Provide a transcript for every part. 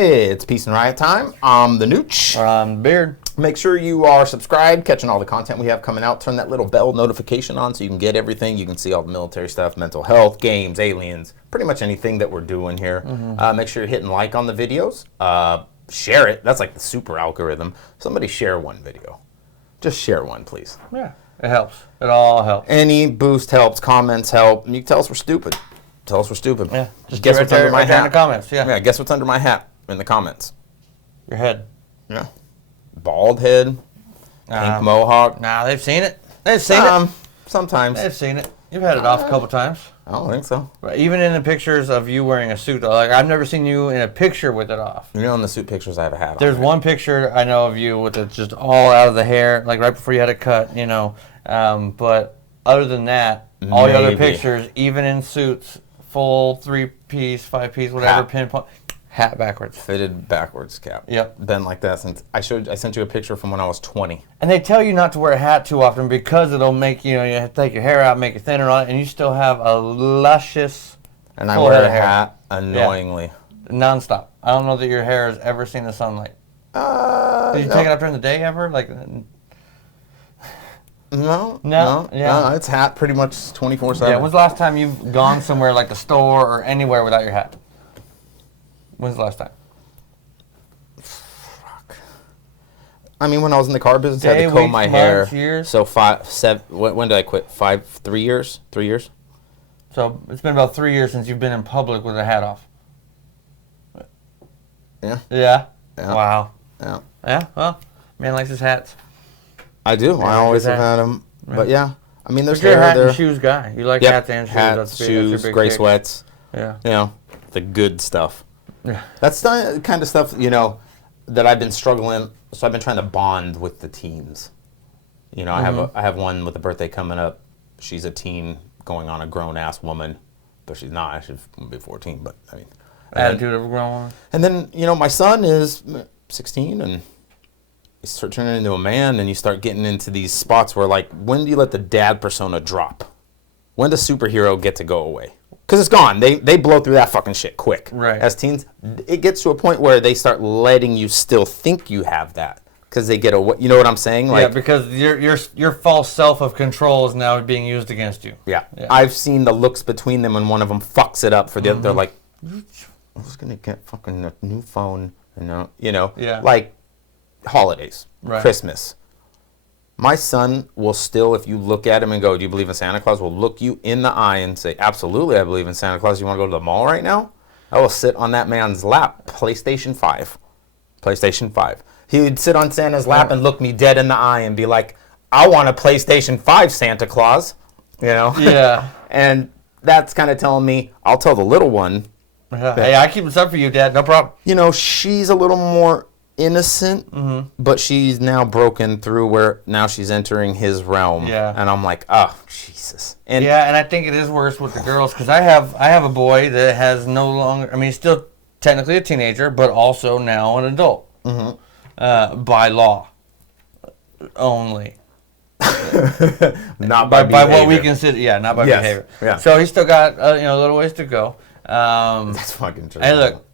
It's Peace and Riot time. I'm the Nooch. Beard. Make sure you are subscribed, catching all the content we have coming out. Turn that little bell notification on so you can get everything. You can see all the military stuff, mental health, games, aliens, pretty much anything that we're doing here. Make sure you're hitting like on the videos. Share it. That's like the super algorithm. Somebody share one video. Just share one, please. Yeah, it helps. It all helps. Any boost helps. Comments help. And you can tell us we're stupid. Tell us we're stupid. Yeah, just guess what's under my hat in the comments. Yeah, guess what's under my hat in the comments. Your head. Yeah. Bald head, pink mohawk. Nah, they've seen it. They've seen it. Sometimes. They've seen it. You've had it off a couple times. I don't think so. Right. Even in the pictures of you wearing a suit, like I've never seen you in a picture with it off. You know, in the suit pictures, I have a hat on. There's one picture I know of you with it just all out of the hair, like right before you had it cut, you know. But other than that, all the other pictures, even in suits, full 3-piece, 5-piece, whatever, pinpoint. Hat backwards. Fitted backwards cap. Yep. Been like that since I sent you a picture from when I was 20. And they tell you not to wear a hat too often because it'll make you have to take your hair out, make it thinner on it, and you still have a luscious. And I wear a hat annoyingly. Yeah. Non-stop. I don't know that your hair has ever seen the sunlight. Did you take it out during the day ever? Like. No. Yeah. It's hat pretty much 24/7. Yeah. When's the last time you've gone somewhere like the store or anywhere without your hat? When's the last time? Fuck. I mean, when I was in the car business, I had to comb my hair. Months, years? So 5, 7. When did I quit? 3 years. 3 years. So it's been about 3 years since you've been in public with a hat off. Yeah. Yeah. Yeah. Wow. Yeah. Yeah. Well, man likes his hats. I do. Man I always have had them. Right. But yeah, I mean, there's You're a hat there. and shoes guy. You like hats and shoes. Hats, shoes, that's your big gray kick. sweats. Yeah. You know, the good stuff. Yeah. That's the kind of stuff, you know, that I've been struggling. So I've been trying to bond with the teens. You know, I have one with a birthday coming up. She's a teen going on a grown-ass woman. Though she's not. She's be 14, but I mean. Attitude of a grown woman. And then, you know, my son is 16 and you start turning into a man and you start getting into these spots where, like, when do you let the dad persona drop? When does superhero get to go away? Because it's gone. They blow through that fucking shit quick. Right. As teens, it gets to a point where they start letting you still think you have that. Because they get a, you know what I'm saying? Like, yeah, because your false self of control is now being used against you. Yeah. I've seen the looks between them when one of them fucks it up for the other. They're like, I was going to get fucking a new phone. You know? Yeah. Like holidays, right. Christmas. My son will still, if you look at him and go, do you believe in Santa Claus? Will look you in the eye and say, absolutely, I believe in Santa Claus. You want to go to the mall right now? I will sit on that man's lap. PlayStation 5. PlayStation 5. He would sit on Santa's lap and look me dead in the eye and be like, I want a PlayStation 5, Santa Claus. You know? Yeah. And that's kind of telling me, I'll tell the little one. Hey, I keep this up for you, Dad. No problem. You know, she's a little more innocent, but she's now broken through where now she's entering his realm. Yeah. And I'm like, oh, Jesus. And yeah, and I think it is worse with the girls because I have a boy that has no longer. I mean, he's still technically a teenager, but also now an adult by law only. not by behavior. what we consider. Yeah, not by behavior. Yeah. So he's still got a little ways to go. That's fucking true. Hey, look,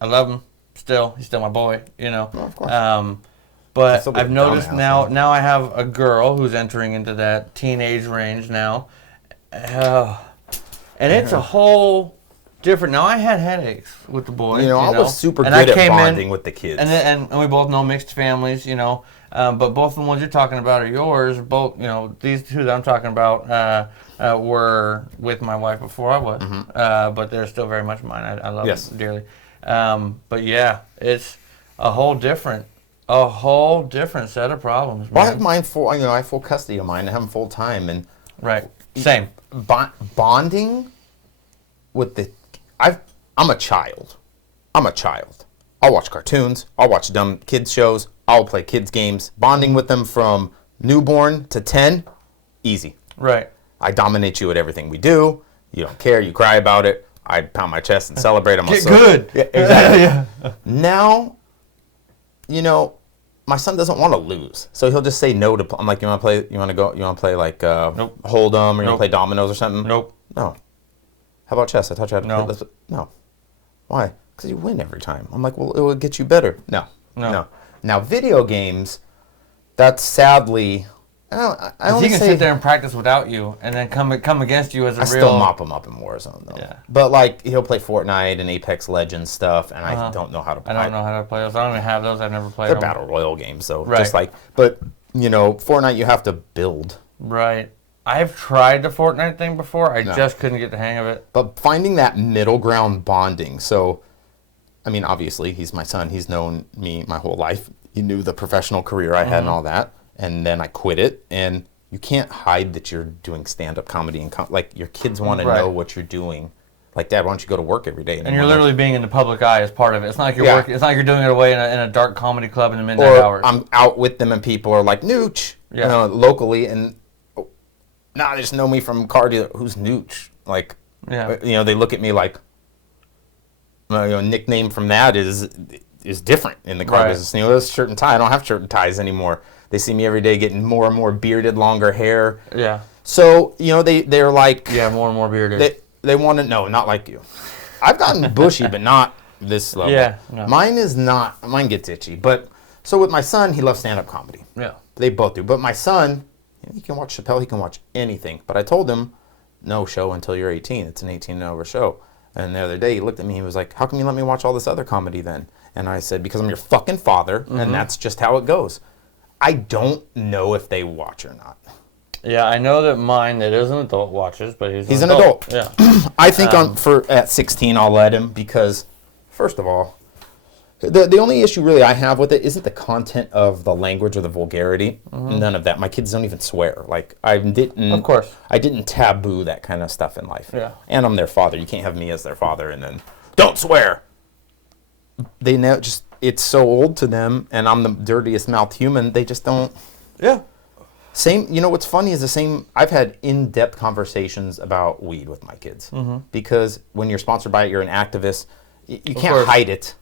I love him. Still, he's still my boy, you know. Well, of course. But I've noticed now I have a girl who's entering into that teenage range now. And it's a whole different. Now, I had headaches with the boy. You know, I was super good at bonding with the kids. And we both know mixed families, you know. But both the ones you're talking about are yours. Both, you know, these two that I'm talking about were with my wife before I was. But they're still very much mine. I love them dearly. But yeah, it's a whole different set of problems. Well, I have mine full. You know, I have full custody of mine. I have them full time, and right, same bonding with the. I'm a child. I'm a child. I'll watch cartoons. I'll watch dumb kids shows. I'll play kids games. Bonding with them from newborn to 10, easy. Right. I dominate you at everything we do. You don't care. You cry about it. I pound my chest and celebrate. I'm Get good. Yeah, exactly. Yeah. Now, you know, my son doesn't want to lose, so he'll just say no to. I'm like, you want to play? You want to go? You want to play like Nope. Hold'em, or you want to play dominoes or something? Nope. No. How about chess? I taught you how to No. play. No. Why? Because you win every time. I'm like, well, it will get you better. No. Now, video games, that's sadly, I only He can say, sit there and practice without you, and then come against you as a I real. still mop him up in Warzone, though. Yeah. But, like, he'll play Fortnite and Apex Legends stuff, and I don't know how to play. I don't know how to play those. I don't even have those. I've never played They're them. battle royal games, so Right. just like, but, you know, Fortnite, you have to build. Right. I've tried the Fortnite thing before. I just couldn't get the hang of it. But finding that middle ground bonding. So, I mean, obviously, he's my son. He's known me my whole life. He knew the professional career I had and all that. And then I quit it. And you can't hide that you're doing stand-up comedy. And like, your kids want to know what you're doing. Like, Dad, why don't you go to work every day? And you're literally being in the public eye as part of it. It's not like you're working. It's not like you're doing it away in a dark comedy club in the midnight hours. I'm out with them and people are like, Nooch, you know, locally. And they just know me from car dealer. Who's Nooch? Like, you know, they look at me like, you know, nickname from that is different in the car business. You know, there's shirt and tie. I don't have shirt and ties anymore. They see me every day getting more and more bearded, longer hair. Yeah. So, you know, they're like... Yeah, more and more bearded. They want to... No, not like you. I've gotten bushy, but not this level. Yeah. No. Mine is not... Mine gets itchy. But, so with my son, he loves stand-up comedy. Yeah. They both do. But my son, he can watch Chappelle. He can watch anything. But I told him, no show until you're 18. It's an 18 and over show. And the other day, he looked at me, he was like, how come you let me watch all this other comedy then? And I said, because I'm your fucking father, and that's just how it goes. I don't know if they watch or not. Yeah, I know that mine, that is an adult, watches, but he's an adult. Yeah. I think at 16, I'll let him, because, first of all, the only issue really I have with it isn't the content of the language or the vulgarity. None of that. My kids don't even swear. Like, I didn't... Of course. I didn't taboo that kind of stuff in life. Yeah. And I'm their father. You can't have me as their father and then, don't swear! They know just... It's so old to them, and I'm the dirtiest mouthed human, they just don't... Yeah. Same, you know what's funny is the same, I've had in-depth conversations about weed with my kids. Because when you're sponsored by it, you're an activist, you can't hide it.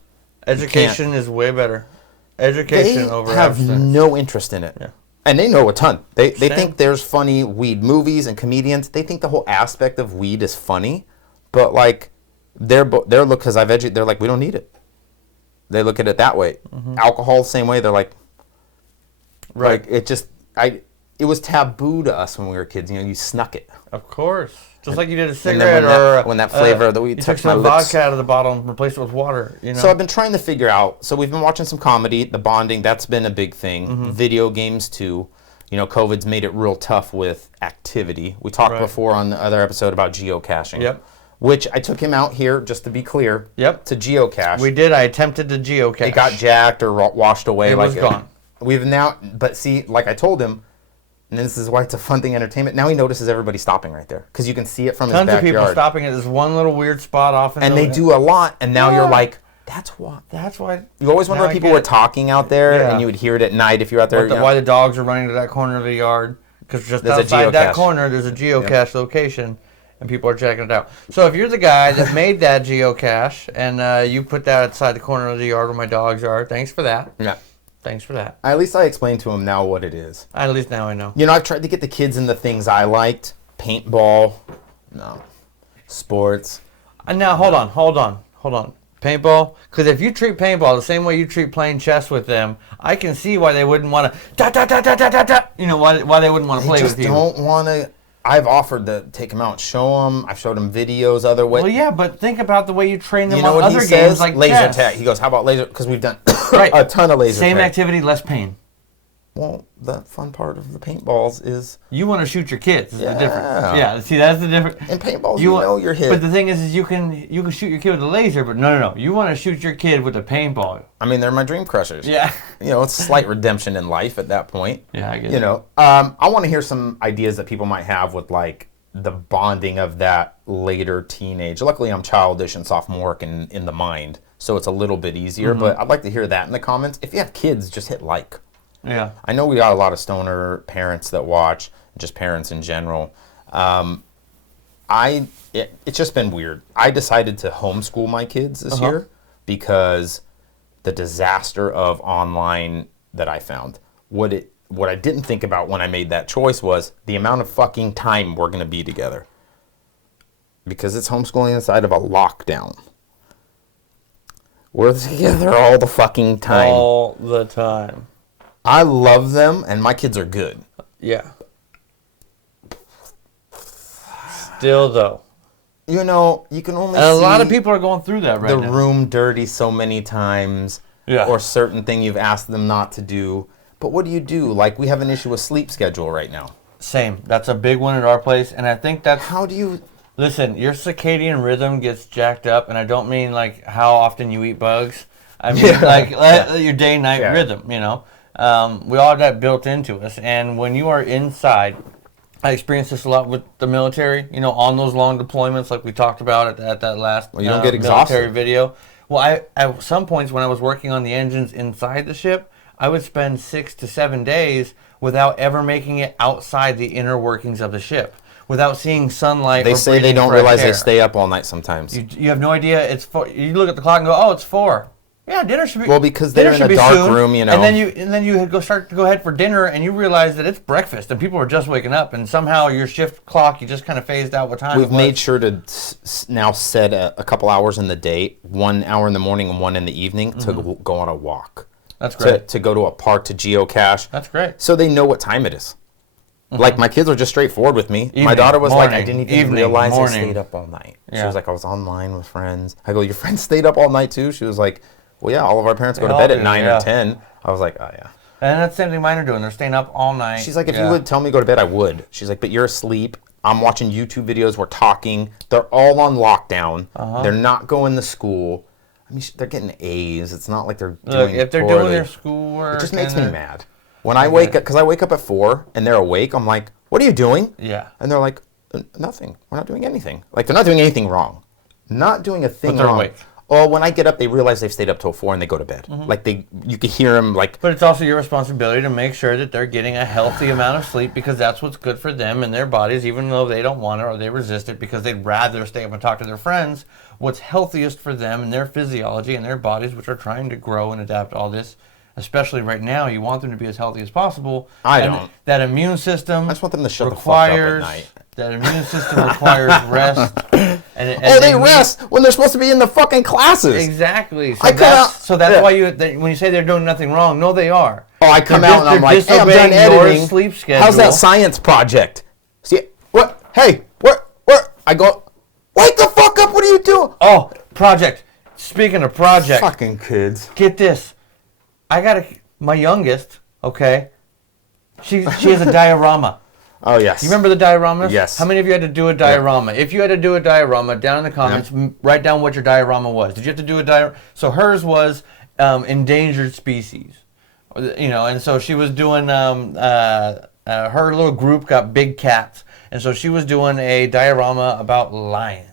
Education is way better. Education over abstinence. They have no interest in it. Yeah. And they know a ton. They think there's funny weed movies and comedians. They think the whole aspect of weed is funny. But like, they're look, because they're like, we don't need it. They look at it that way. Alcohol, same way. They're like, right. Like, it was taboo to us when we were kids. You know, you snuck it. Of course. Just like you did a cigarette when that flavor of the weed touched my lips. You took some vodka out of the bottle and replaced it with water. You know? So I've been trying to figure out. So we've been watching some comedy, the bonding. That's been a big thing. Video games too. You know, COVID's made it real tough with activity. We talked before on the other episode about geocaching. Yep. Which I took him out here, just to be clear. Yep. To geocache. We did. I attempted to geocache. It got jacked or washed away. It was gone. We've now, but see, like I told him, and this is why it's a fun thing, entertainment. Now he notices everybody stopping right there because you can see it from his backyard. Tons of people stopping at this one little weird spot off. And they do a lot. And now you're like, that's why. That's why. You always wonder why people were talking out there, and you would hear it at night if you're out there. Why the dogs are running to that corner of the yard? Because just outside that corner, there's a geocache location, and people are checking it out. So if you're the guy that made that geocache, and you put that outside the corner of the yard where my dogs are, thanks for that. Yeah. Thanks for that. At least I explained to him now what it is. At least now I know. You know, I've tried to get the kids in the things I liked. Paintball. No. Sports. Now, hold on. Paintball? Because if you treat paintball the same way you treat playing chess with them, I can see why they wouldn't want to... You know, why they wouldn't want to play with you. They just don't want to... I've offered to take them out and show them. I've showed them videos other ways. Well, yeah, but think about the way you train them you know on other games like laser chess. tag. He goes, how about laser? Because we've done a ton of laser Same tag. activity, less pain. Well, the fun part of the paintballs is... You want to shoot your kids. Is the difference. Yeah, see, that's the difference. In paintballs, you know you're hit. But the thing is you can shoot your kid with a laser, but no. You want to shoot your kid with a paintball. I mean, they're my dream crushers. Yeah. You know, it's slight redemption in life at that point. Yeah, I get it. You know, I want to hear some ideas that people might have with, like, the bonding of that later teenage. Luckily, I'm childish and sophomoric in the mind, so it's a little bit easier, but I'd like to hear that in the comments. If you have kids, just hit like. Yeah. I know we got a lot of stoner parents that watch, just parents in general. It's just been weird. I decided to homeschool my kids this year because the disaster of online that I found. What I didn't think about when I made that choice was the amount of fucking time we're going to be together. Because it's homeschooling inside of a lockdown. We're together all the fucking time. All the time. I love them, and my kids are good. Yeah. Still, though. You know, you can only see a lot of people are going through that right now. The room dirty so many times, or certain thing you've asked them not to do. But what do you do? Like, we have an issue with sleep schedule right now. Same. That's a big one at our place, and I think that's... How do you... Listen, your circadian rhythm gets jacked up, and I don't mean, like, how often you eat bugs. I mean, your day-night rhythm, you know. We all have that built into us, and when you are inside... I experienced this a lot with the military, you know, on those long deployments like we talked about at that last you don't get exhausted. Military video. Well, at some points when I was working on the engines inside the ship, I would spend 6 to 7 days without ever making it outside the inner workings of the ship, without seeing sunlight. They say they don't realize they stay up all night sometimes. You have no idea. It's 4. You look at the clock and go, oh, it's 4. Yeah, dinner should be. Well, because they're in a dark room, you know. And then you start to go ahead for dinner, and you realize that it's breakfast, and people are just waking up, and somehow your shift clock, you just kind of phased out what time. We've made sure to now set a couple hours in the day, 1 hour in the morning and 1 in the evening, to go on a walk. That's great. To go to a park to geocache. That's great. So they know what time it is. Like, my kids are just straightforward with me. Evening, my daughter was morning, like, I didn't even realize morning. I stayed up all night. Yeah. She was like, I was online with friends. I go, your friends stayed up all night too? She was like, well, yeah, all of our parents go to bed at 9 or 10. I was like, oh, yeah. And that's the same thing mine are doing. They're staying up all night. She's like, if you would tell me to go to bed, I would. She's like, but you're asleep. I'm watching YouTube videos. We're talking. They're all on lockdown. They're not going to school. I mean, they're getting A's. It's not like they're doing if they're poorly. doing their schoolwork. It just makes me mad. When I wake up, because I wake up at 4 and they're awake, I'm like, what are you doing? Yeah. And they're like, nothing. We're not doing anything. Like, they're not doing anything wrong. Not doing a thing they're wrong. awake. Oh, when I get up, they realize they've stayed up till 4 and they go to bed. Like, you can hear them, like... But it's also your responsibility to make sure that they're getting a healthy amount of sleep, because that's what's good for them and their bodies, even though they don't want it or they resist it because they'd rather stay up and talk to their friends. What's healthiest for them and their physiology and their bodies, which are trying to grow and adapt to all this, especially right now, you want them to be as healthy as possible. I don't. That immune system I just want them to shut the fuck up at night. That immune system requires rest. They rest when they're supposed to be in the fucking classes. Exactly. So that's why when you say they're doing nothing wrong, no, they are. Oh, I come out and I'm like, hey, I'm done editing. Sleep schedule. How's that science project? See, what? Hey, where? I go, wake the fuck up. What are you doing? Oh, project. Speaking of project. Fucking kids. Get this. My youngest, okay, she has a diorama. Oh, yes. You remember the dioramas? Yes. How many of you had to do a diorama? Yeah. If you had to do a diorama, down in the comments, write down what your diorama was. Did you have to do a diorama? So hers was endangered species. You know, and so she was doing, her little group got big cats. And so she was doing a diorama about lions.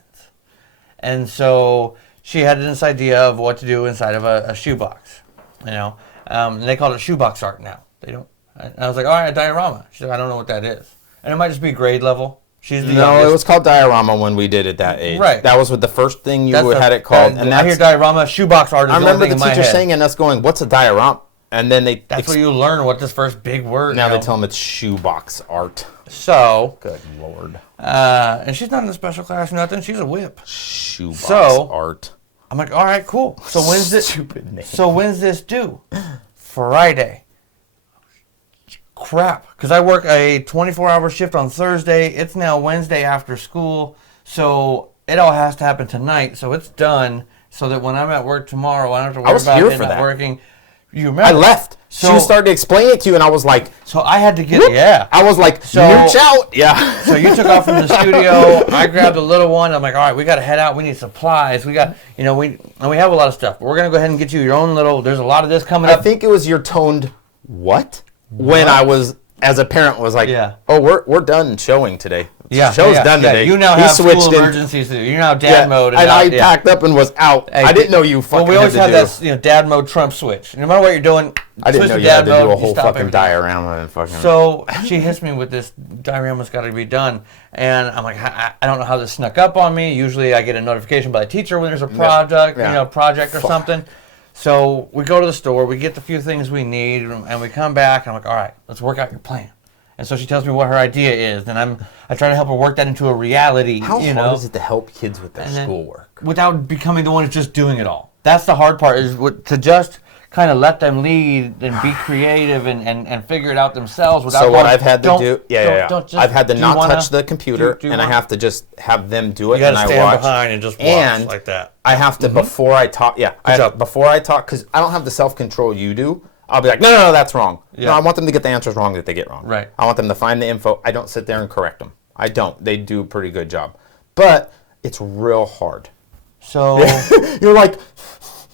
And so she had this idea of what to do inside of a shoebox, you know. And they call it shoebox art now. They don't. And I was like, all right, a diorama. She's like, I don't know what that is. And it might just be grade level. She's the youngest. It was called diorama when we did it that age. Right. That was with the first thing you had it called. And I hear diorama, shoebox art is the only thing in my head. I remember the teacher saying and us going, what's a diorama? And then that's where you learn what this first big word. Now they tell them it's shoebox art. So. Good Lord. And she's not in a special class or nothing. She's a whip. Shoebox art. I'm like, all right, cool. So when's this? Stupid name. So when's this due? Friday. Crap, because I work a 24-hour shift on Thursday. It's now Wednesday after school, so it all has to happen tonight. So it's done, so that when I'm at work tomorrow, I don't have to worry about it not working. You remember? I left. She started to explain it to you, and I was like... So I had to get... Whoop. Yeah. I was like, Nooch out. Yeah. So you took off from the studio. I grabbed the little one. I'm like, all right, we got to head out. We need supplies. We got, we have a lot of stuff. But we're going to go ahead and get you your own little... There's a lot of this coming up. I think it was your toned, what? When I was, as a parent, was like, oh, we're done showing today. Yeah, show's done today. You now have school emergencies to do. You're now dad mode. And I packed up and was out. Hey, I didn't know you fucking we always have that dad mode trump switch. No matter what you're doing, I didn't know you had to do a whole fucking diorama and fucking. So she hits me with this diorama's got to be done, and I'm like, I don't know how this snuck up on me. Usually I get a notification by the teacher when there's a project, project or something. So we go to the store, we get the few things we need, and we come back, and I'm like, all right, let's work out your plan. And so she tells me what her idea is, and I try to help her work that into a reality. How hard is it to help kids with their schoolwork? Without becoming the one who's just doing it all. That's the hard part, is to just kind of let them lead and be creative and figure it out themselves. Without So what I've had to do, I've had to not wanna, touch the computer, and I have to just have them do it, you and gotta I stand watch. behind and just watch And like that. I have to before I talk. Yeah, before I talk, because I don't have the self-control you do. I'll be like, no, that's wrong. Yeah. No, I want them to get the answers wrong that they get wrong. Right. I want them to find the info. I don't sit there and correct them. I don't. They do a pretty good job, but it's real hard. So You're like,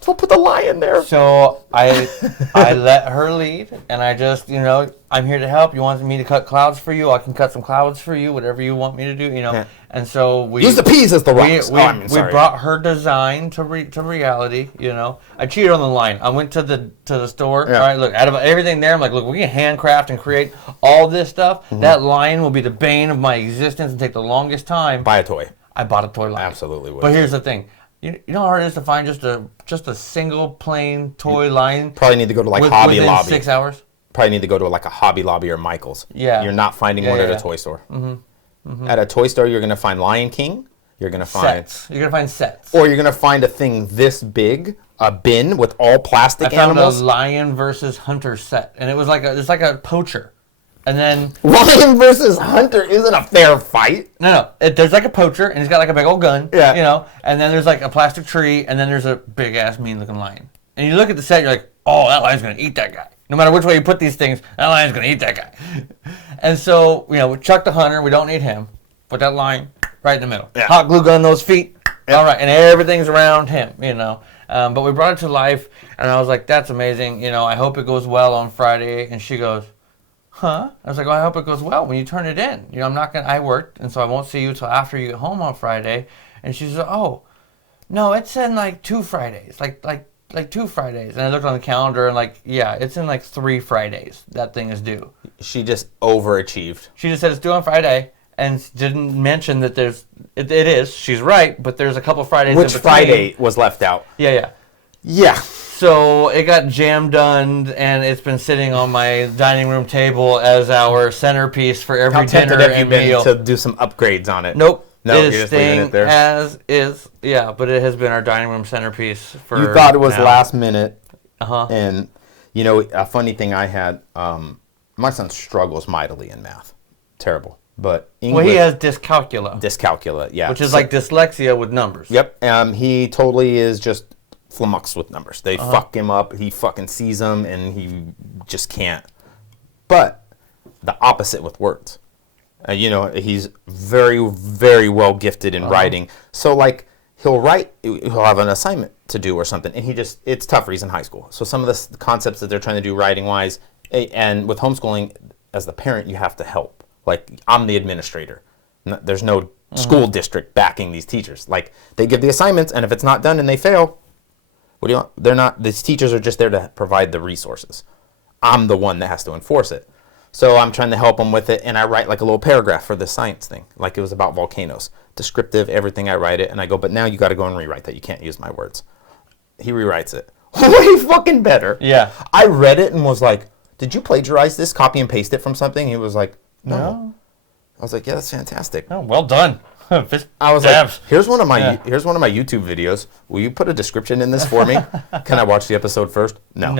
don't put the lion there. So I let her lead, and I just, I'm here to help. You want me to cut clouds for you? I can cut some clouds for you, whatever you want me to do, Yeah. And so we use the peas as the rocks. We brought her design to reality, I cheated on the line. I went to the store. Yeah. All right, look, out of everything there, I'm like, look, we can handcraft and create all this stuff. Mm-hmm. That lion will be the bane of my existence and take the longest time. Buy a toy. I bought a toy lion. Absolutely would. But here's the thing. You know how hard it is to find just a single plain toy line? Probably need to go to Hobby within Lobby. 6 hours? Probably need to go to a Hobby Lobby or Michael's. Yeah. You're not finding one at a toy store. Mm-hmm. Mm-hmm. At a toy store, you're going to find Lion King. You're going to find sets. You're going to find sets. Or you're going to find a thing this big, a bin with all plastic I found animals. a lion versus hunter set, and it was it's like a poacher. And then Lion versus hunter isn't a fair fight. No. There's like a poacher, and he's got like a big old gun. Yeah. And then there's like a plastic tree, and then there's a big ass mean looking lion. And you look at the set, you're like, oh, that lion's gonna eat that guy. No matter which way you put these things, that lion's gonna eat that guy. And so we chuck the hunter. We don't need him. Put that lion right in the middle. Yeah. Hot glue gun those feet. Yeah. All right, and everything's around him. But we brought it to life, and I was like, that's amazing. I hope it goes well on Friday. And she goes, huh? I was like, well, I hope it goes well when you turn it in. I worked, and so I won't see you till after you get home on Friday. And she said, oh, no, it's in 2 Fridays, like 2 Fridays. And I looked on the calendar, and yeah, it's in 3 Fridays that thing is due. She just overachieved. She just said it's due on Friday, and didn't mention that it is. She's right, but there's a couple Fridays in Which between. Friday was left out? Yeah. Yeah. So it got jammed done, and it's been sitting on my dining room table as our centerpiece for every dinner and meal. To do some upgrades on it? Nope. No, it you're is just leaving staying it there. as is. Yeah, but it has been our dining room centerpiece for. You thought it was now. last minute, Uh-huh. and a funny thing I had. My son struggles mightily in math, terrible. But English, Well, he has dyscalculia. Dyscalculia, yeah. Which is like dyslexia with numbers. Yep. He totally is just flummoxed with numbers. They fuck him up. He fucking sees them, and he just can't. But the opposite with words. He's very, very well gifted in writing. So, he'll have an assignment to do or something, and it's tougher. He's in high school. So some of the concepts that they're trying to do writing-wise, and with homeschooling, as the parent, you have to help. I'm the administrator. There's no school district backing these teachers. They give the assignments, and if it's not done and they fail, what do you want? They're not. These teachers are just there to provide the resources. I'm the one that has to enforce it. So I'm trying to help them with it, and I write a little paragraph for the science thing, it was about volcanoes. Descriptive, everything, I write it, and I go, but now you got to go and rewrite that. You can't use my words. He rewrites it. Way fucking better. Yeah. I read it and was like, did you plagiarize this? Copy and paste it from something? He was like, no. I was like, yeah, that's fantastic. Oh, well done. I was like, here's one of my YouTube videos. Will you put a description in this for me? Can I watch the episode first? No.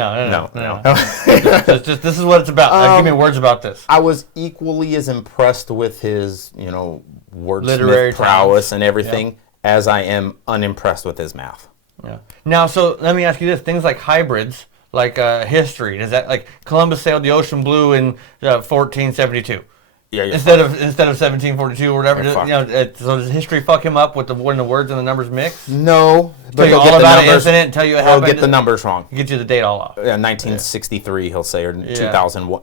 This is what it's about. Give me words about this. I was equally as impressed with his, Literary wordsmith prowess and everything as I am unimpressed with his math. Yeah. Now, so let me ask you this: things like hybrids, history. Does that Columbus sailed the ocean blue in 1472? Yeah, instead of 1742 or whatever. So does history fuck him up with when the words and the numbers mix? No, but tell you all about an incident, tell you what happened. He'll get the numbers wrong. Get you the date all off. Yeah, 1963 he'll say, or 2001.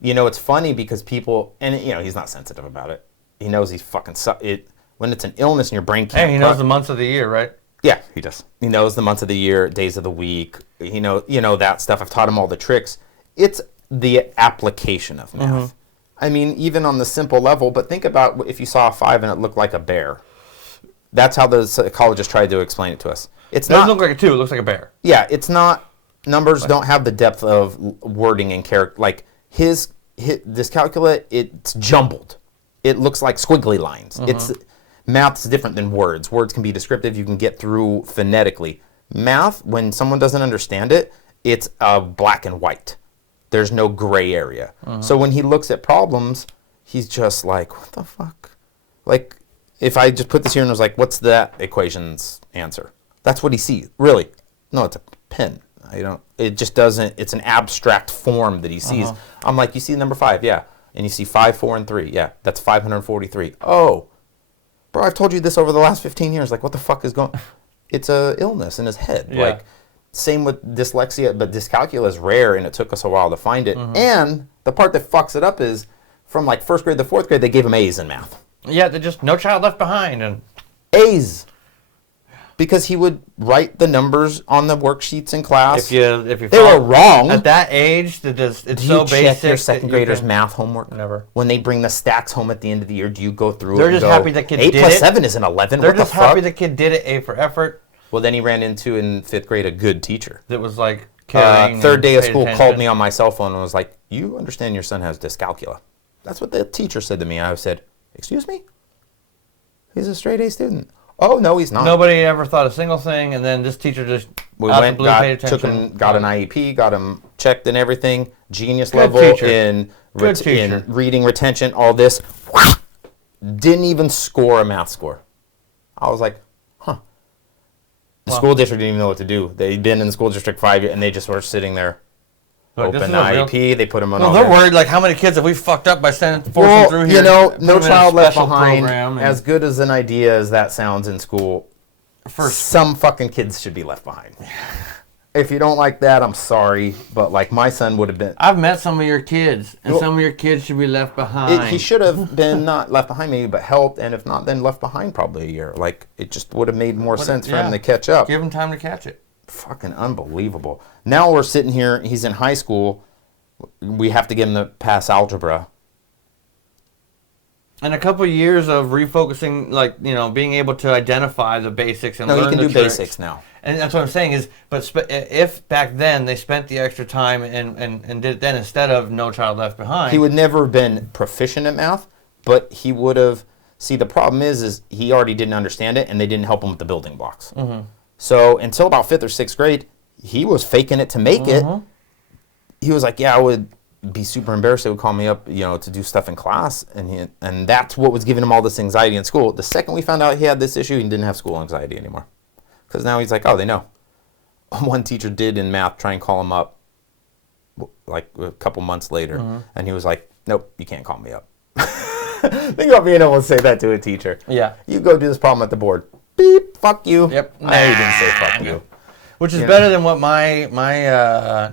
It's funny because people, and he's not sensitive about it. He knows he's fucking when it's an illness and your brain can't. Hey, he knows the months of the year, right? Yeah, he does. He knows the months of the year, days of the week. He that stuff. I've taught him all the tricks. It's the application of math. Mm-hmm. I mean, even on the simple level, but think about if you saw a 5 and it looked like a bear. That's how the psychologists tried to explain it to us. It doesn't look like a 2, it looks like a bear. Yeah, it's not, numbers don't have the depth of wording and character. His dyscalculia, it's jumbled. It looks like squiggly lines. Mm-hmm. Math's different than words. Words can be descriptive, you can get through phonetically. Math, when someone doesn't understand it, it's black and white. There's no gray area. So when he looks at problems, he's just like, what the fuck? Like, if I just put this here and was like, what's that equation's answer? That's what he sees. Really? No, it's a pen. It just doesn't, it's an abstract form that he sees. I'm like, you see number 5? Yeah. And you see 5, 4, and 3. Yeah, that's 543. Oh, bro, I've told you this over the last 15 years. Like, what the fuck is going? It's a illness in his head. Yeah. Like, same with dyslexia, but dyscalculia is rare, and it took us a while to find it. And the part that fucks it up is from like 1st grade to 4th grade, they gave him A's in math. Yeah, they're just no child left behind. And A's. Because he would write the numbers on the worksheets in class. If you they were wrong. at that age, it's do so you basic. check your second graders' can, math homework? Never. When they bring the stacks home at the end of the year, do you go through They're it and just go, happy the kid 8 did plus it. 7 is an 11? They're What the just happy fuck? the kid did it, A for effort. Well, then he ran into, in 5th grade, a good teacher. That was like caring. Third day of paid school, attention. called me on my cell phone and was like, you understand your son has dyscalculia. That's what the teacher said to me. I said, excuse me? He's a straight A student. Oh, no, he's not. Nobody ever thought a single thing, and then this teacher just We out went, the blue paid attention. took him, got an IEP, got him checked and everything. Genius Good level teacher. in Good teacher. in reading retention, all this. Didn't even score a math score. I was like, huh. The school district didn't even know what to do. They'd been in the school district 5 years, and they just were sitting there. Look, this Open is a real- IEP, they put him on Well, all they're their- worried, like, how many kids have we fucked up by forcing Well, through here? you know, put No them in a Child Left special Behind, program and- as good as an idea as that sounds in school, some fucking kids should be left behind. If you don't like that, I'm sorry, but like my son would have been. I've met some of your kids, and Well, some of your kids should be left behind. He should have been not left behind maybe, but helped, and if not, then left behind probably a year. Like, it just would have made more sense for him to catch up. Give him time to catch it. Fucking unbelievable. Now we're sitting here, he's in high school, we have to get him to pass algebra. And a couple of years of refocusing, like, you know, being able to identify the basics and No, learn he can the do tricks. basics now. And that's what I'm saying is, but if back then they spent the extra time and did it then instead of No Child Left Behind. He would never have been proficient at math, but he would have. See, the problem is he already didn't understand it, and they didn't help him with the building blocks. So until about 5th or 6th grade, he was faking it to make it. He was like, "Yeah, I would be super embarrassed. They would call me up, you know, to do stuff in class," and that's what was giving him all this anxiety in school. The second we found out he had this issue, he didn't have school anxiety anymore, because now he's like, "Oh, they know." One teacher did in math try and call him up, like a couple months later, and he was like, "Nope, you can't call me up." Think about being able to say that to a teacher. Yeah. You go do this problem at the board. Beep, fuck you. Yep. I know you didn't say fuck you. Which is better than what my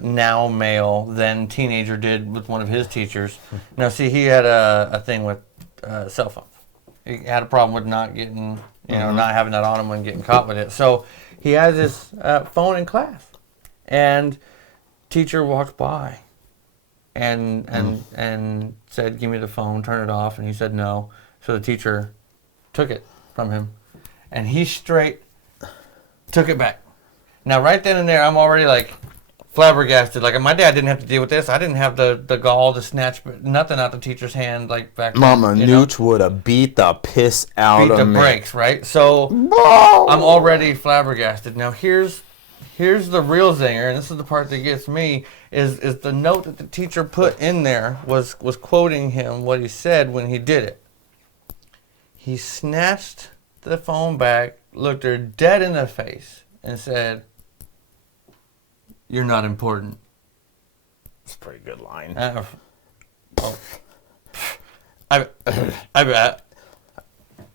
now male, then teenager did with one of his teachers. Now, see, he had a thing with cell phones. He had a problem with not getting, not having that on him and getting caught with it. So he has his phone in class, and teacher walked by, and said, "Give me the phone, turn it off," and he said no. So the teacher took it from him, and he straight took it back. Now, right then and there, I'm already like flabbergasted. Like, my dad didn't have to deal with this. I didn't have the gall to snatch nothing out the teacher's hand like back then. Mama Nooch would have beat the piss out Beat of the me. brakes, right? So Whoa. I'm already flabbergasted. Now, here's the real zinger, and this is the part that gets me, is the note that the teacher put in there was quoting him what he said when he did it. He snatched the phone back, looked her dead in the face, and said, "You're not important." It's a pretty good line. I bet.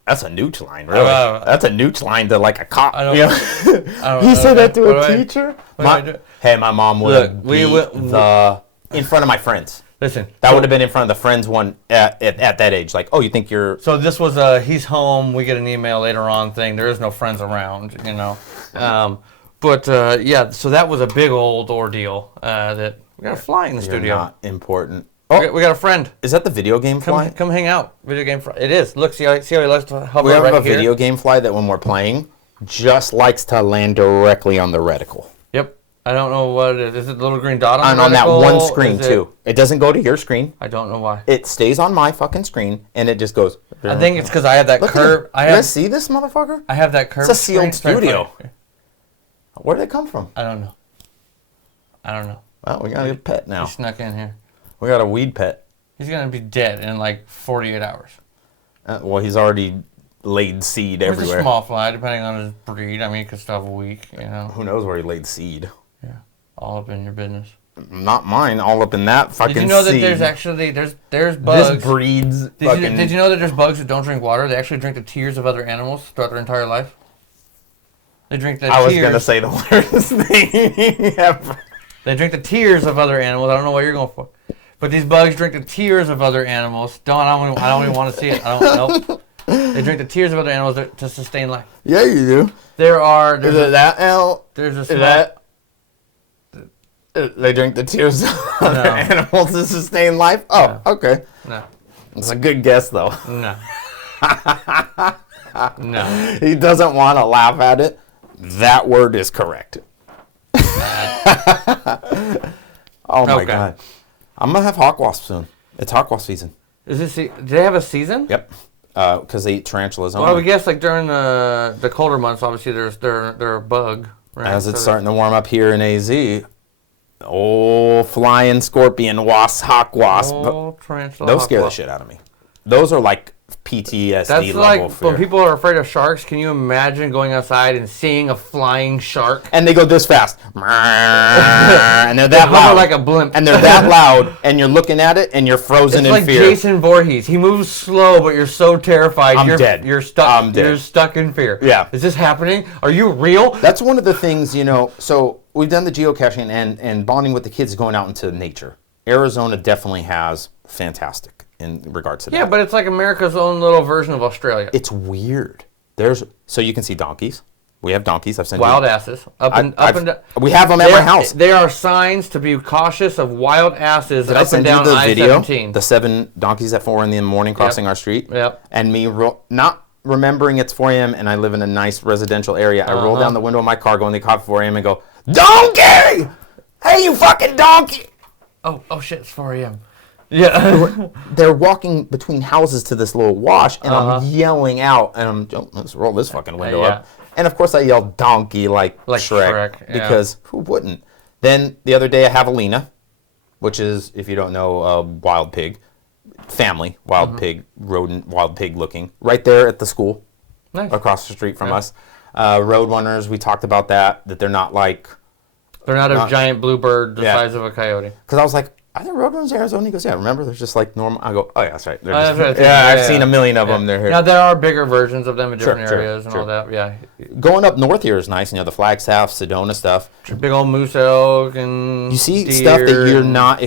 That's a Nooch line, really. That's a Nooch line to like a cop. I don't- You know? I don't He know. said that to What a do I- teacher? what do I do? Hey, my mom would Look, have we beat would- in front of my friends. Listen. That would have been in front of the friends one at that age. Like, oh, you think you're... So this was he's home, we get an email later on thing. There is no friends around, yeah, so that was a big old ordeal that we got a fly in the You're studio. not important. We got a friend. Is that the video game fly? Come hang out. Video game fly. It is. Look, see how he likes to hover We have right a here? video game fly that when we're playing just likes to land directly on the reticle. Yep. I don't know what it is. Is it the little green dot on And the on that reticle? one screen, Is it- too. It doesn't go to your screen. I don't know why. It stays on my fucking screen, and it just goes... I think it's because I have that Look at curve. it. You guys see this motherfucker? I have that curve. It's a sealed studio. Where did they come from? I don't know. Well, we got a pet now. He snuck in here. We got a weed pet. He's going to be dead in like 48 hours. Well, he's already laid seed He's everywhere. a small fly, depending on his breed. I mean, he could still have a week, you know. Who knows where he laid seed? Yeah. All up in your business. Not mine, all up in that fucking seed. Did you know that there's actually, there's bugs. This breeds Did you know that there's bugs who don't drink water? They actually drink the tears of other animals throughout their entire life? They drink the tears. I was going to say the worst thing ever. They drink the tears of other animals. I don't know what you're going for. But these bugs drink the tears of other animals. I don't even want to see it. Nope. They drink the tears of other animals to sustain life. Yeah, you do. There's a small, they drink the tears of other animals to sustain life? Oh, okay. No. It's a good guess, though. No. No. He doesn't want to laugh at it. That word is correct. Oh, my God. I'm going to have hawk wasp soon. It's hawk wasp season. Do they have a season? Yep. Because they eat tarantulas only. Well, I would guess like during the colder months, obviously they're a bug. Right? As it's starting to warm up here in AZ, flying scorpion, wasp, hawk wasp. Tarantula. Those scare the shit out of me. Those are like PTSD That's level like fear. when people are afraid of sharks. Can you imagine going outside and seeing a flying shark? And they go this fast. And they're that They hover loud. like a blimp. And they're that loud. And you're looking at it and you're frozen It's in like fear. Jason Voorhees. He moves slow, but you're so terrified. I'm you're dead. You're stuck. I'm dead. You're stuck in fear. Yeah. Is this happening? Are you real? That's one of the things, so we've done the geocaching and bonding with the kids going out into nature. Arizona definitely has fantastic in regards to that. Yeah, but it's like America's own little version of Australia. It's weird. So you can see donkeys. We have donkeys. I've seen Wild asses. We have them at my house. There are signs to be cautious of wild asses Did I up and send you down the video? I-17. The 7 donkeys at 4 in the morning crossing our street. Yep. And me not remembering it's 4 a.m. and I live in a nice residential area. I roll down the window of my car going to the cop at 4 a.m. and go, "Donkey! Hey, you fucking donkey!" Oh shit! It's 4 a.m. Yeah. They're walking between houses to this little wash, and I'm yelling out, and let's roll this fucking window up. And of course I yell donkey like Shrek yeah. because who wouldn't? Then the other day I have Alina, which is, if you don't know, a wild pig, family, wild pig, rodent, wild pig looking, right there at the school, across the street from us. Roadrunners, we talked about that they're not like... They're not a giant bluebird the size of a coyote. Because I was like, are there roadrunners in Arizona? He goes, yeah, remember? They're just like normal. I go, oh, yeah, that's right. I've seen a million of them. They're here. Now, there are bigger versions of them in different areas and all that. Yeah. Going up north here is nice. The Flagstaff, Sedona stuff. Big old moose elk and you see deer stuff that you're not,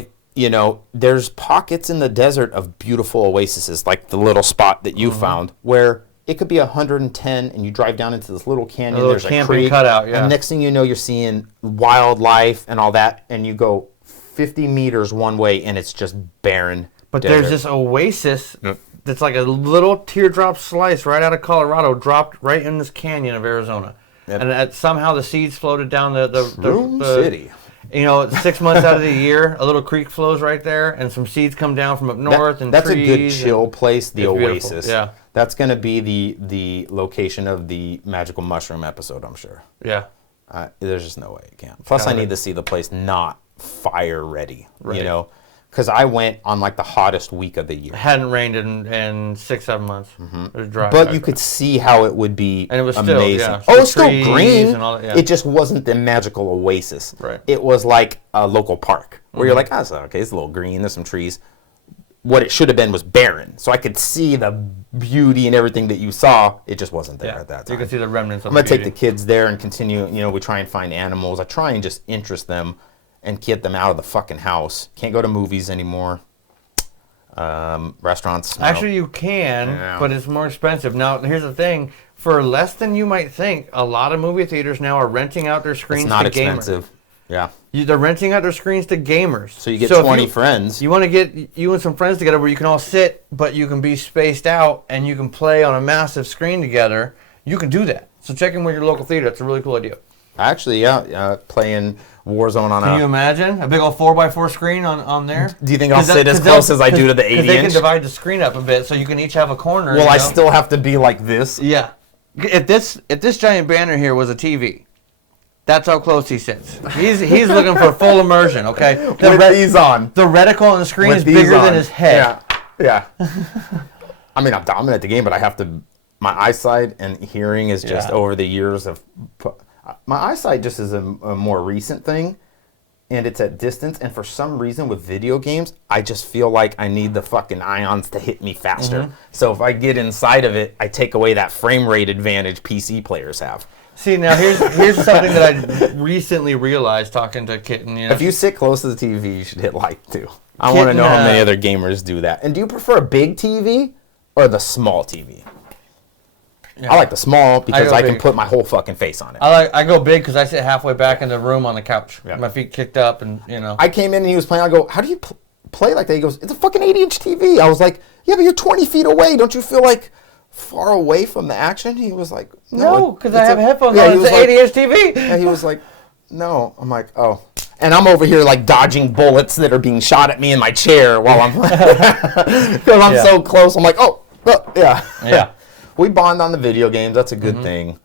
there's pockets in the desert of beautiful oases, like the little spot that you found, where it could be 110 and you drive down into this little canyon. There's a creek cutout, and next thing you know, you're seeing wildlife and all that, and you go 50 meters one way and it's just barren But desert. there's this oasis that's like a little teardrop slice right out of Colorado, dropped right in this canyon of Arizona. Yep. And somehow the seeds floated down the city. 6 months out of the year, a little creek flows right there, and some seeds come down from up north. That's trees, a good chill place, the oasis. Beautiful. Yeah. That's going to be the location of the Magical Mushroom episode, I'm sure. Yeah. There's just no way it can. Plus, I need to see the place not fire ready, because I went on like the hottest week of the year. It hadn't rained in 6-7 months. It was dry. But you could see how it would be and it was amazing. Still, it's still green. And all that, It just wasn't the magical oasis. Right. It was like a local park where you're like, okay, it's a little green, there's some trees. What it should have been was barren. So I could see the beauty and everything that you saw. It just wasn't there at that time. You could see the remnants of I'm going to take the kids there and continue. We try and find animals. I try and just interest them and get them out of the fucking house. Can't go to movies anymore. Restaurants. No. Actually, you can, but it's more expensive. Now, here's the thing. For less than you might think, a lot of movie theaters now are renting out their screens to gamers. It's not expensive. Yeah. They're renting out their screens to gamers. So you get 20 friends. You want to get you and some friends together where you can all sit, but you can be spaced out and you can play on a massive screen together. You can do that. So check in with your local theater. It's a really cool idea. Actually, playing Warzone on Can you imagine? A big old 4x4 screen on there? Do you think I'll sit as close as I do to the 80-inch? They can divide the screen up a bit so you can each have a corner. Will I still have to be like this? Yeah. If this giant banner here was a TV, That's how close he sits. He's looking for full immersion, okay? With these on. The reticle on the screen With is these bigger on. than his head. Yeah. I mean, I'm dominant at the game, but I have to. My eyesight and hearing is just over the years of. My eyesight just is a more recent thing, and it's at distance. And for some reason, with video games, I just feel like I need the fucking ions to hit me faster. Mm-hmm. So if I get inside of it, I take away that frame rate advantage PC players have. See, now here's something that I recently realized talking to Kitten. You know, If you sit close to the TV, you should hit like too. I want to know how many other gamers do that. And do you prefer a big TV or the small TV? Yeah. I like the small because I can put my whole fucking face on it. I go big because I sit halfway back in the room on the couch. Yeah. My feet kicked up and, you know. I came in and he was playing. I go, how do you play like that? He goes, it's a fucking 80-inch TV. I was like, yeah, but you're 20 feet away. Don't you feel like far away from the action? He was like, no, because I have headphones on. It's an 80-inch TV. And he was like, no. I'm like, oh. And I'm over here like dodging bullets that are being shot at me in my chair while I'm playing. Because I'm so close. I'm like, oh, yeah. Yeah. We bond on the video games. That's a good thing.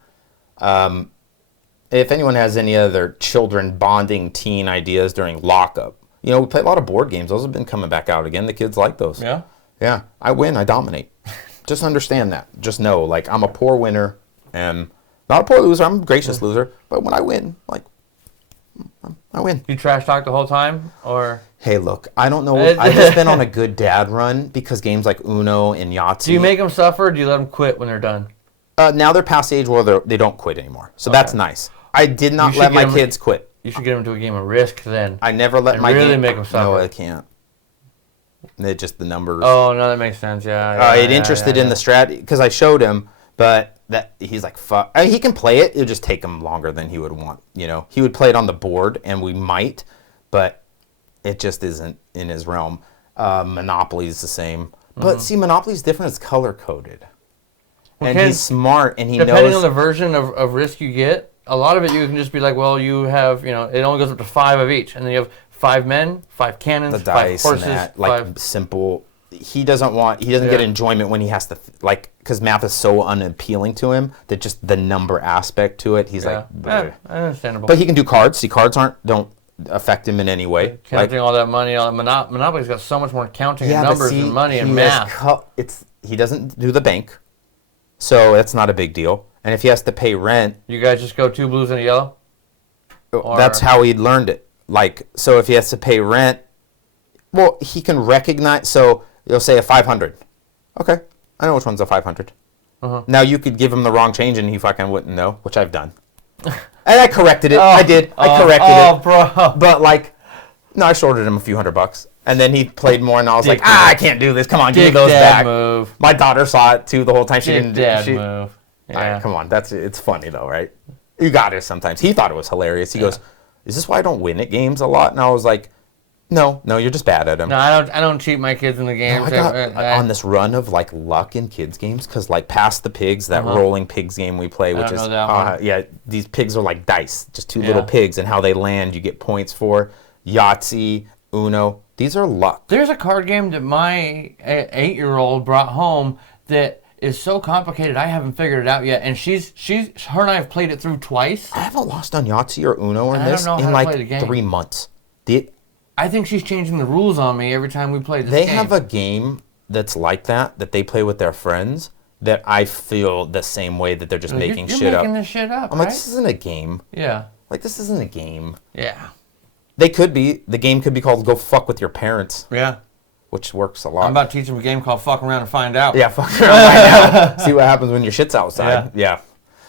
If anyone has any other children bonding teen ideas during lockup, you know, we play a lot of board games. Those have been coming back out again. The kids like those. Yeah? Yeah. I win. I dominate. Just understand that. Just know, like, I'm a poor winner and not a poor loser. I'm a gracious loser. But when I win, like, I win. You trash talk the whole time, or? Hey, look, I don't know. I've just been on a good dad run because games like Uno and Yahtzee. Do you make them suffer, or do you let them quit when they're done? Now they're past the age where they don't quit anymore. So that's nice. I did not let my kids quit. You should get them to a game of Risk then. I never let my really make them suffer. No, I can't. It just the numbers. Oh, no, that makes sense. Yeah. Interested in the strategy because I showed him, but that he's like, fuck. I mean, he can play it. It'll just take him longer than he would want. You know, he would play it on the board, and we might, but it just isn't in his realm. Monopoly is the same, but see, Monopoly is different. It's color coded, and he's smart, and he knows. Depending on the version of Risk you get, a lot of it you can just be like, well, you have, you know, it only goes up to 5 of each, and then you have 5 men, 5 cannons, the dice 5 horses, and that, like simple. He doesn't get enjoyment when he has to because math is so unappealing to him that just the number aspect to it. He's like, understandable. But he can do cards. See, cards don't affect him in any way. Counting all that money, Monopoly's got so much more counting and numbers and money and math. He doesn't do the bank, so that's not a big deal. And if he has to pay rent, you guys just go 2 blues and a yellow. That's how he learned it. Like, so if he has to pay rent, well, he can recognize. So you'll say a 500. Okay, I know which one's a 500. Now you could give him the wrong change and he fucking wouldn't know, which I've done. And I corrected it. I did. I corrected it. Oh, bro. But like, no, I shorted him a few $100. And then he played more, and I was like, I can't do this. Come on, give me those back. Move. My daughter saw it too the whole time. She didn't. Move. Yeah. Right, come on, it's funny though, right? You got it sometimes. He thought it was hilarious. He goes, "Is this why I don't win at games a lot?" And I was like, No, you're just bad at them. No, I don't cheat my kids in the games. No, I got on this run of like luck in kids games because like Past the Pigs, that rolling pigs game we play, which is these pigs are like dice, just 2 little pigs, and how they land you get points for. Yahtzee, Uno, these are luck. There's a card game that my 8-year-old brought home that is so complicated I haven't figured it out yet, and her and I have played it through twice. I haven't lost on Yahtzee or Uno or this in like 3 months. I think she's changing the rules on me every time we play this game. They have a game that's like that they play with their friends that I feel the same way that they're just making shit up. You're making this shit up, I'm like, this isn't a game. Yeah. Like, this isn't a game. Yeah. They could be. The game could be called Go Fuck With Your Parents. Yeah. Which works a lot. I'm about to teach them a game called Fuck Around and Find Out. Yeah, fuck around and find out. See what happens when your shit's outside. Yeah.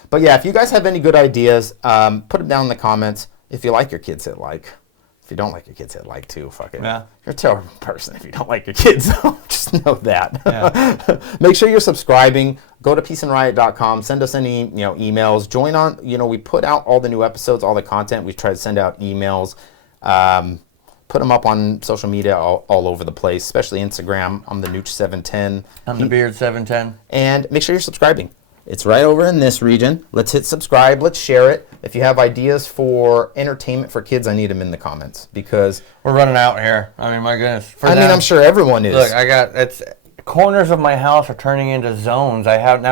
But yeah, if you guys have any good ideas, put them down in the comments. If you like your kids, hit like. If you don't like your kids, hit like too. Fuck it. Yeah. You're a terrible person if you don't like your kids. Just know that. Yeah. Make sure you're subscribing. Go to peaceandriot.com. Send us any emails. Join on. We put out all the new episodes, all the content. We try to send out emails. Put them up on social media all over the place, especially Instagram. I'm the Nooch 710. I'm the Beard 710. And make sure you're subscribing. It's right over in this region. Let's hit subscribe. Let's share it. If you have ideas for entertainment for kids, I need them in the comments because we're running out here. I mean, my goodness. I'm sure everyone is. Look, I got corners of my house are turning into zones. I have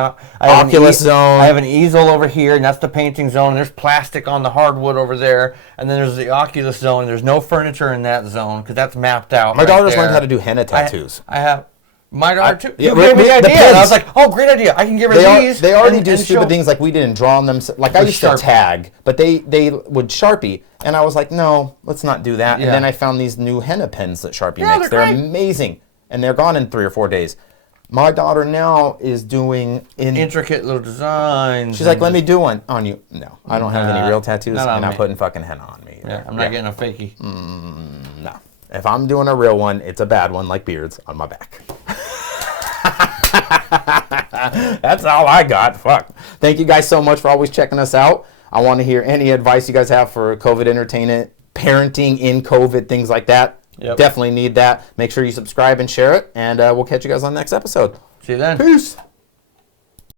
Oculus zone. I have an easel over here, and that's the painting zone. There's plastic on the hardwood over there, and then there's the Oculus zone. There's no furniture in that zone because that's mapped out. My right daughter's there. learned how to do henna tattoos. I have my daughter too. Yeah, You gave me the idea. And I was pins. like, oh, great idea. I can give her these. They already and do stupid show- things like we did and draw on them. Like I With used to Sharpie. tag, but they would Sharpie. And I was like, no, let's not do that. Yeah. And then I found these new henna pens that Sharpie Yeah, makes. they're They're great. amazing. And they're gone in 3 or 4 days. My daughter now is doing intricate little designs. She's like, let me do one on you. No, I don't have any real tattoos, not on and I'm me. putting fucking henna on me. Yeah, I'm not getting a fakie. No. If I'm doing a real one, it's a bad one, like beards on my back. That's all I got. Fuck. Thank you guys so much for always checking us out. I want to hear any advice you guys have for COVID entertainment, parenting in COVID, things like that. Yep. Definitely need that. Make sure you subscribe and share it, and we'll catch you guys on the next episode. See you then. Peace.